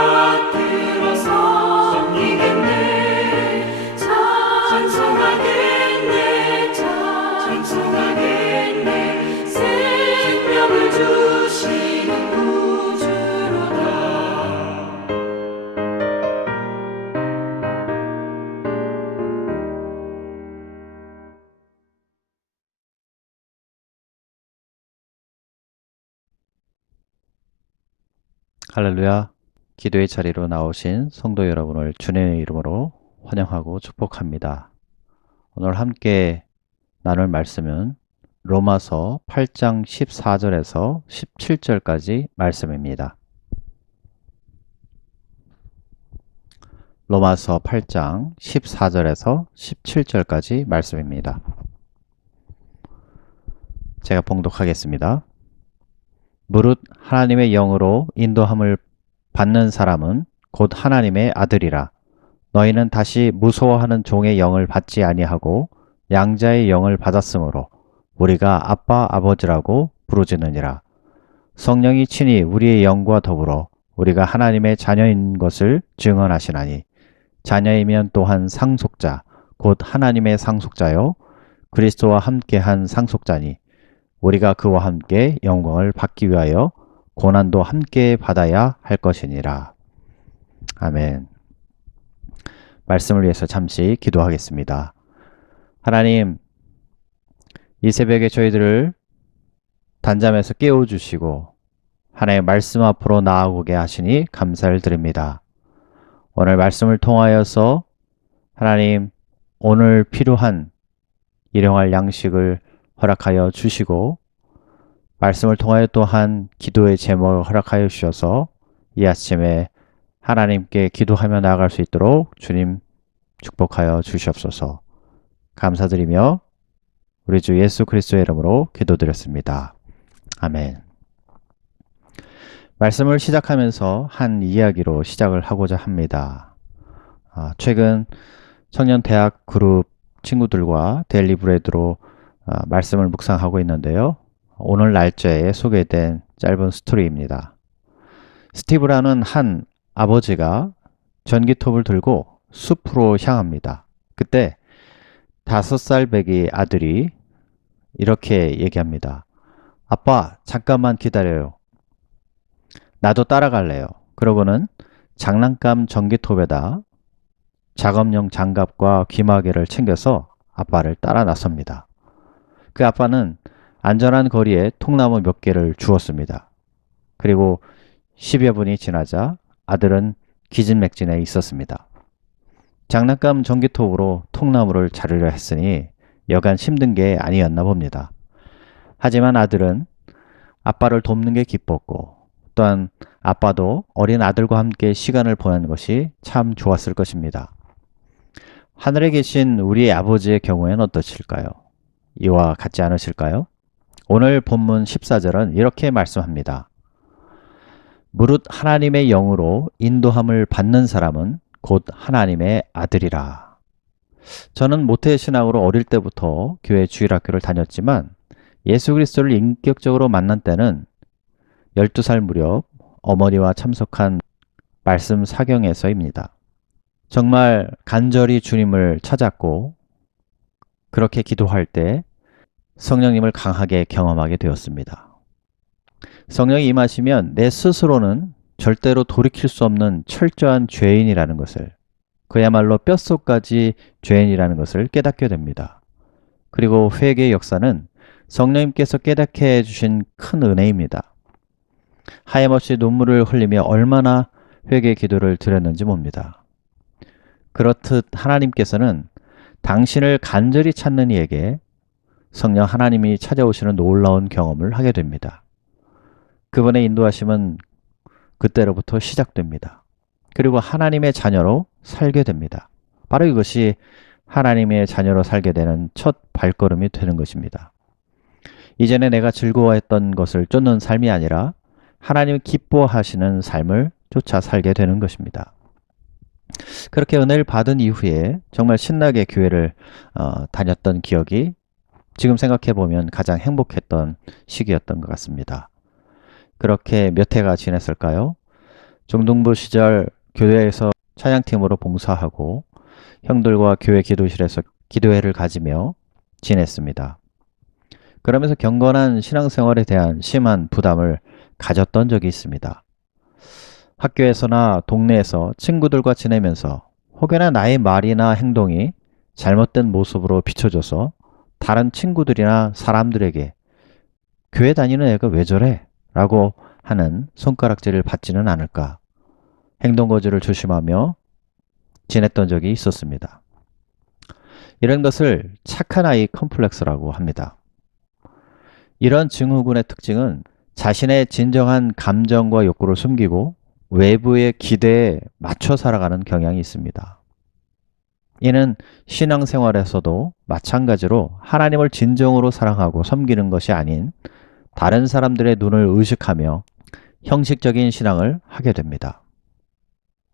받들어서 섬기겠네. 찬송하겠네. 찬송하겠네. 생명을 주시는 구주로다. 할렐루야. 기도의 자리로 나오신 성도 여러분을 주님의 이름으로 환영하고 축복합니다. 오늘 함께 나눌 말씀은 로마서 8장 14절에서 17절까지 말씀입니다. 로마서 8장 14절에서 17절까지 말씀입니다. 제가 봉독하겠습니다. 무릇 하나님의 영으로 인도함을 받는 사람은 곧 하나님의 아들이라. 너희는 다시 무서워하는 종의 영을 받지 아니하고 양자의 영을 받았으므로 우리가 아빠 아버지라고 부르짖느니라. 성령이 친히 우리의 영과 더불어 우리가 하나님의 자녀인 것을 증언하시나니 자녀이면 또한 상속자 곧 하나님의 상속자요 그리스도와 함께한 상속자니 우리가 그와 함께 영광을 받기 위하여 고난도 함께 받아야 할 것이니라. 아멘. 말씀을 위해서 잠시 기도하겠습니다. 하나님, 이 새벽에 저희들을 단잠에서 깨워주시고 하나님의 말씀 앞으로 나아오게 하시니 감사를 드립니다. 오늘 말씀을 통하여서 하나님, 오늘 필요한 일용할 양식을 허락하여 주시고 말씀을 통하여 또한 기도의 제목을 허락하여 주셔서 이 아침에 하나님께 기도하며 나아갈 수 있도록 주님 축복하여 주시옵소서. 감사드리며 우리 주 예수 그리스도의 이름으로 기도드렸습니다. 아멘. 말씀을 시작하면서 한 이야기로 시작을 하고자 합니다. 최근 청년 대학 그룹 친구들과 데일리 브레드로 말씀을 묵상하고 있는데요. 오늘 날짜에 소개된 짧은 스토리입니다. 스티브라는 한 아버지가 전기톱을 들고 숲으로 향합니다. 그때 5살 배기 아들이 이렇게 얘기합니다. 아빠, 잠깐만 기다려요. 나도 따라갈래요. 그러고는 장난감 전기톱에다 작업용 장갑과 귀마개를 챙겨서 아빠를 따라 나섭니다. 그 아빠는 안전한 거리에 통나무 몇 개를 주었습니다. 그리고 10여 분이 지나자 아들은 기진맥진해 있었습니다. 장난감 전기톱으로 통나무를 자르려 했으니 여간 힘든 게 아니었나 봅니다. 하지만 아들은 아빠를 돕는 게 기뻤고 또한 아빠도 어린 아들과 함께 시간을 보내는 것이 참 좋았을 것입니다. 하늘에 계신 우리 아버지의 경우에는 어떠실까요? 이와 같지 않으실까요? 오늘 본문 14절은 이렇게 말씀합니다. 무릇 하나님의 영으로 인도함을 받는 사람은 곧 하나님의 아들이라. 저는 모태신앙으로 어릴 때부터 교회 주일학교를 다녔지만 예수 그리스도를 인격적으로 만난 때는 12살 무렵 어머니와 참석한 말씀 사경에서입니다. 정말 간절히 주님을 찾았고 그렇게 기도할 때 성령님을 강하게 경험하게 되었습니다. 성령이 임하시면 내 스스로는 절대로 돌이킬 수 없는 철저한 죄인이라는 것을, 그야말로 뼛속까지 죄인이라는 것을 깨닫게 됩니다. 그리고 회개의 역사는 성령님께서 깨닫게 해주신 큰 은혜입니다. 하염없이 눈물을 흘리며 얼마나 회개 기도를 드렸는지 봅니다. 그렇듯 하나님께서는 당신을 간절히 찾는 이에게 성령 하나님이 찾아오시는 놀라운 경험을 하게 됩니다. 그분의 인도하심은 그때로부터 시작됩니다. 그리고 하나님의 자녀로 살게 됩니다. 바로 이것이 하나님의 자녀로 살게 되는 첫 발걸음이 되는 것입니다. 이전에 내가 즐거워했던 것을 쫓는 삶이 아니라 하나님이 기뻐하시는 삶을 쫓아 살게 되는 것입니다. 그렇게 은혜를 받은 이후에 정말 신나게 교회를 다녔던 기억이 지금 생각해 보면 가장 행복했던 시기였던 것 같습니다. 그렇게 몇 해가 지났을까요? 중등부 시절 교회에서 찬양팀으로 봉사하고 형들과 교회 기도실에서 기도회를 가지며 지냈습니다. 그러면서 경건한 신앙생활에 대한 심한 부담을 가졌던 적이 있습니다. 학교에서나 동네에서 친구들과 지내면서 혹여나 나의 말이나 행동이 잘못된 모습으로 비춰져서 다른 친구들이나 사람들에게 교회 다니는 애가 왜 저래? 라고 하는 손가락질을 받지는 않을까 행동거지를 조심하며 지냈던 적이 있었습니다. 이런 것을 착한 아이 컴플렉스라고 합니다. 이런 증후군의 특징은 자신의 진정한 감정과 욕구를 숨기고 외부의 기대에 맞춰 살아가는 경향이 있습니다. 이는 신앙생활에서도 마찬가지로 하나님을 진정으로 사랑하고 섬기는 것이 아닌 다른 사람들의 눈을 의식하며 형식적인 신앙을 하게 됩니다.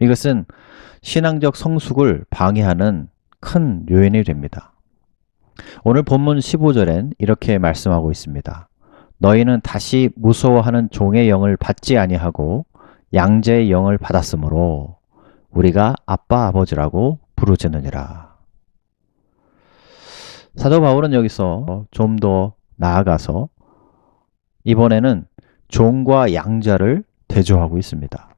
이것은 신앙적 성숙을 방해하는 큰 요인이 됩니다. 오늘 본문 15절엔 이렇게 말씀하고 있습니다. 너희는 다시 무서워하는 종의 영을 받지 아니하고 양자의 영을 받았으므로 우리가 아빠 아버지라고 부르짖느니라. 사도 바울은 여기서 좀 더 나아가서 이번에는 종과 양자를 대조하고 있습니다.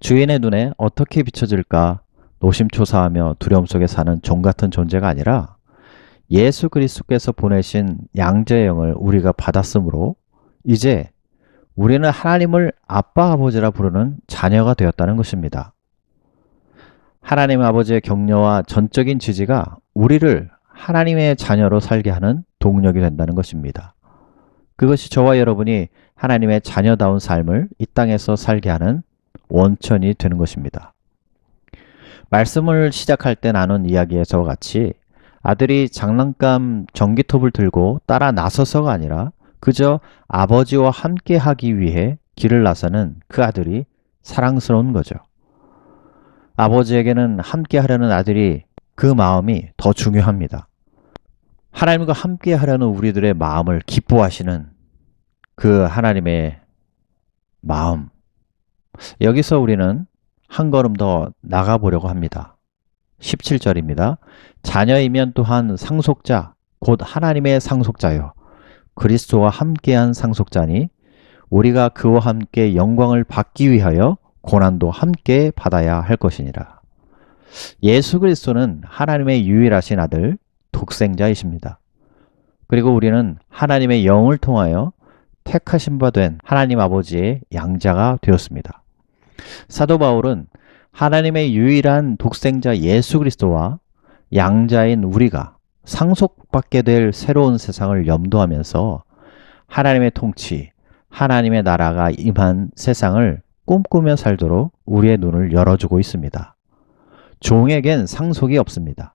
주인의 눈에 어떻게 비춰질까 노심초사하며 두려움 속에 사는 종 같은 존재가 아니라 예수 그리스도께서 보내신 양자의 영을 우리가 받았으므로 이제 우리는 하나님을 아빠 아버지라 부르는 자녀가 되었다는 것입니다. 하나님 아버지의 격려와 전적인 지지가 우리를 하나님의 자녀로 살게 하는 동력이 된다는 것입니다. 그것이 저와 여러분이 하나님의 자녀다운 삶을 이 땅에서 살게 하는 원천이 되는 것입니다. 말씀을 시작할 때 나눈 이야기에서와 같이 아들이 장난감 전기톱을 들고 따라 나서서가 아니라 그저 아버지와 함께 하기 위해 길을 나서는 그 아들이 사랑스러운 거죠. 아버지에게는 함께 하려는 아들이 그 마음이 더 중요합니다. 하나님과 함께 하려는 우리들의 마음을 기뻐하시는 그 하나님의 마음. 여기서 우리는 한 걸음 더 나가보려고 합니다. 17절입니다. 자녀이면 또한 상속자, 곧 하나님의 상속자요. 그리스도와 함께한 상속자니 우리가 그와 함께 영광을 받기 위하여 고난도 함께 받아야 할 것이니라. 예수 그리스도는 하나님의 유일하신 아들, 독생자이십니다. 그리고 우리는 하나님의 영을 통하여 택하신 바 된 하나님 아버지의 양자가 되었습니다. 사도 바울은 하나님의 유일한 독생자 예수 그리스도와 양자인 우리가 상속받게 될 새로운 세상을 염두하면서 하나님의 통치, 하나님의 나라가 임한 세상을 꿈꾸며 살도록 우리의 눈을 열어주고 있습니다. 종에겐 상속이 없습니다.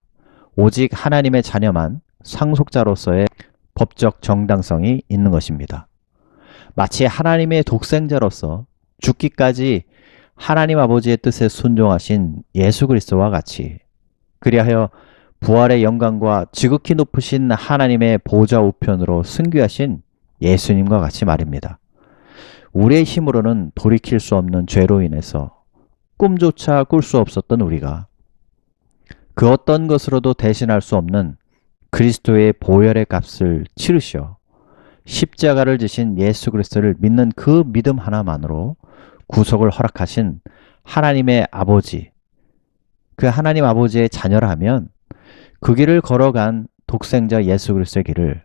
오직 하나님의 자녀만 상속자로서의 법적 정당성이 있는 것입니다. 마치 하나님의 독생자로서 죽기까지 하나님 아버지의 뜻에 순종하신 예수 그리스도와 같이 그리하여 부활의 영광과 지극히 높으신 하나님의 보좌 우편으로 승귀하신 예수님과 같이 말입니다. 우리의 힘으로는 돌이킬 수 없는 죄로 인해서 꿈조차 꿀 수 없었던 우리가 그 어떤 것으로도 대신할 수 없는 그리스도의 보혈의 값을 치르시어 십자가를 지신 예수 그리스도를 믿는 그 믿음 하나만으로 구속을 허락하신 하나님의 아버지, 그 하나님 아버지의 자녀라 하면 그 길을 걸어간 독생자 예수 그리스도의 길을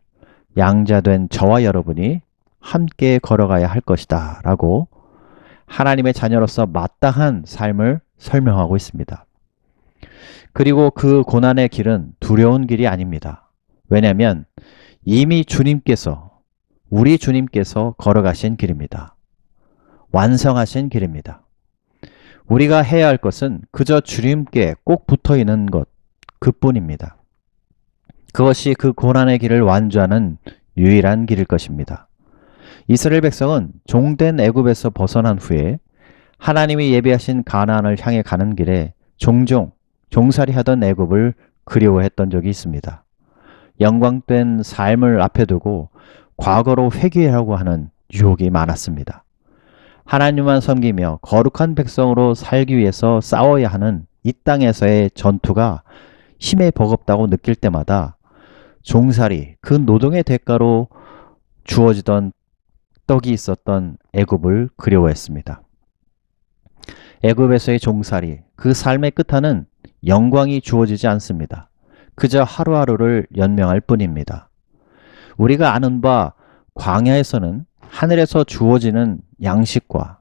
양자된 저와 여러분이 함께 걸어가야 할 것이다 라고 하나님의 자녀로서 마땅한 삶을 설명하고 있습니다. 그리고 그 고난의 길은 두려운 길이 아닙니다. 왜냐하면 이미 우리 주님께서 걸어가신 길입니다. 완성하신 길입니다. 우리가 해야 할 것은 그저 주님께 꼭 붙어 있는 것 그뿐입니다. 그것이 그 고난의 길을 완주하는 유일한 길일 것입니다. 이스라엘 백성은 종된 애굽에서 벗어난 후에 하나님이 예비하신 가나안을 향해 가는 길에 종종 종살이하던 애굽을 그리워했던 적이 있습니다. 영광된 삶을 앞에 두고 과거로 회귀하려고 하는 유혹이 많았습니다. 하나님만 섬기며 거룩한 백성으로 살기 위해서 싸워야 하는 이 땅에서의 전투가 힘에 버겁다고 느낄 때마다 종살이, 그 노동의 대가로 주어지던 떡이 있었던 애굽을 그리워했습니다. 애굽에서의 종살이, 그 삶의 끝에는 영광이 주어지지 않습니다. 그저 하루하루를 연명할 뿐입니다. 우리가 아는 바 광야에서는 하늘에서 주어지는 양식과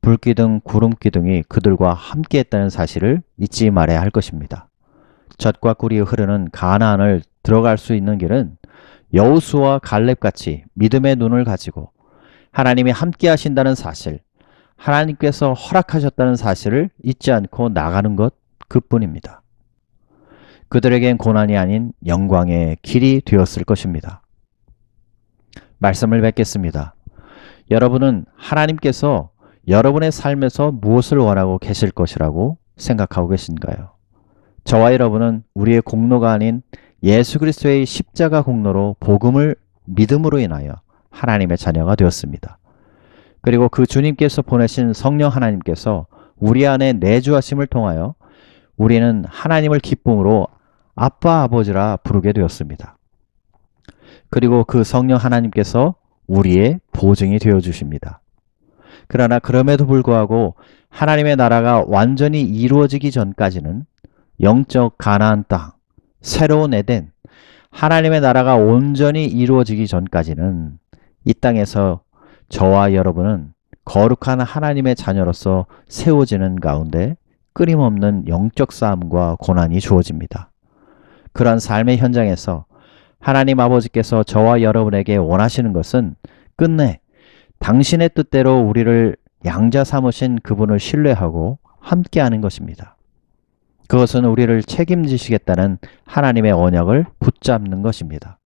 불기둥, 구름기둥이 그들과 함께했다는 사실을 잊지 말아야 할 것입니다. 젖과 꿀이 흐르는 가나안을 들어갈 수 있는 길은 여호수아와 갈렙같이 믿음의 눈을 가지고 하나님이 함께 하신다는 사실, 하나님께서 허락하셨다는 사실을 잊지 않고 나가는 것 그뿐입니다. 그들에겐 고난이 아닌 영광의 길이 되었을 것입니다. 말씀을 뵙겠습니다. 여러분은 하나님께서 여러분의 삶에서 무엇을 원하고 계실 것이라고 생각하고 계신가요? 저와 여러분은 우리의 공로가 아닌 예수 그리스도의 십자가 공로로 복음을 믿음으로 인하여 하나님의 자녀가 되었습니다. 그리고 그 주님께서 보내신 성령 하나님께서 우리 안에 내주하심을 통하여 우리는 하나님을 기쁨으로 아빠 아버지라 부르게 되었습니다. 그리고 그 성령 하나님께서 우리의 보증이 되어 주십니다. 그러나 그럼에도 불구하고 하나님의 나라가 완전히 이루어지기 전까지는 영적 가나안 땅, 새로운 에덴, 하나님의 나라가 온전히 이루어지기 전까지는 이 땅에서 저와 여러분은 거룩한 하나님의 자녀로서 세워지는 가운데 끊임없는 영적 싸움과 고난이 주어집니다. 그러한 삶의 현장에서 하나님 아버지께서 저와 여러분에게 원하시는 것은 끝내 당신의 뜻대로 우리를 양자 삼으신 그분을 신뢰하고 함께하는 것입니다. 그것은 우리를 책임지시겠다는 하나님의 언약을 붙잡는 것입니다.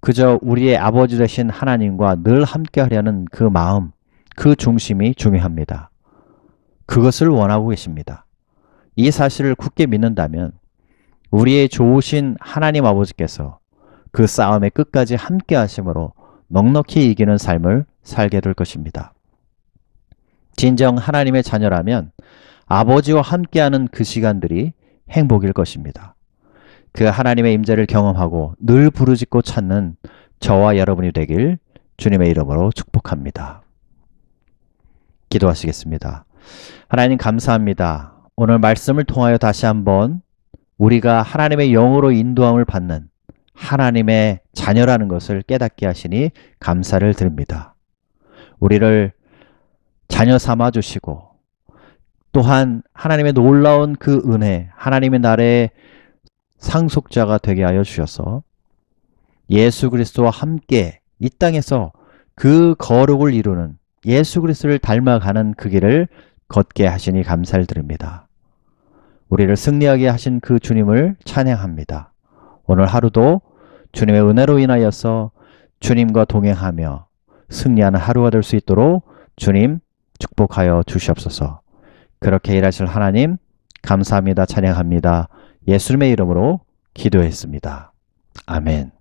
그저 우리의 아버지 되신 하나님과 늘 함께하려는 그 마음, 그 중심이 중요합니다. 그것을 원하고 계십니다. 이 사실을 굳게 믿는다면 우리의 좋으신 하나님 아버지께서 그 싸움의 끝까지 함께 하심으로 넉넉히 이기는 삶을 살게 될 것입니다. 진정 하나님의 자녀라면 아버지와 함께하는 그 시간들이 행복일 것입니다. 그 하나님의 임재를 경험하고 늘 부르짖고 찾는 저와 여러분이 되길 주님의 이름으로 축복합니다. 기도하시겠습니다. 하나님 감사합니다. 오늘 말씀을 통하여 다시 한번 우리가 하나님의 영으로 인도함을 받는 하나님의 자녀라는 것을 깨닫게 하시니 감사를 드립니다. 우리를 자녀 삼아 주시고 또한 하나님의 놀라운 그 은혜, 하나님의 나라의 상속자가 되게 하여 주셔서 예수 그리스도와 함께 이 땅에서 그 거룩을 이루는 예수 그리스도를 닮아가는 그 길을 걷게 하시니 감사를 드립니다. 우리를 승리하게 하신 그 주님을 찬양합니다. 오늘 하루도 주님의 은혜로 인하여서 주님과 동행하며 승리하는 하루가 될 수 있도록 주님 축복하여 주시옵소서. 그렇게 일하실 하나님 감사합니다. 찬양합니다. 예수님의 이름으로 기도했습니다. 아멘.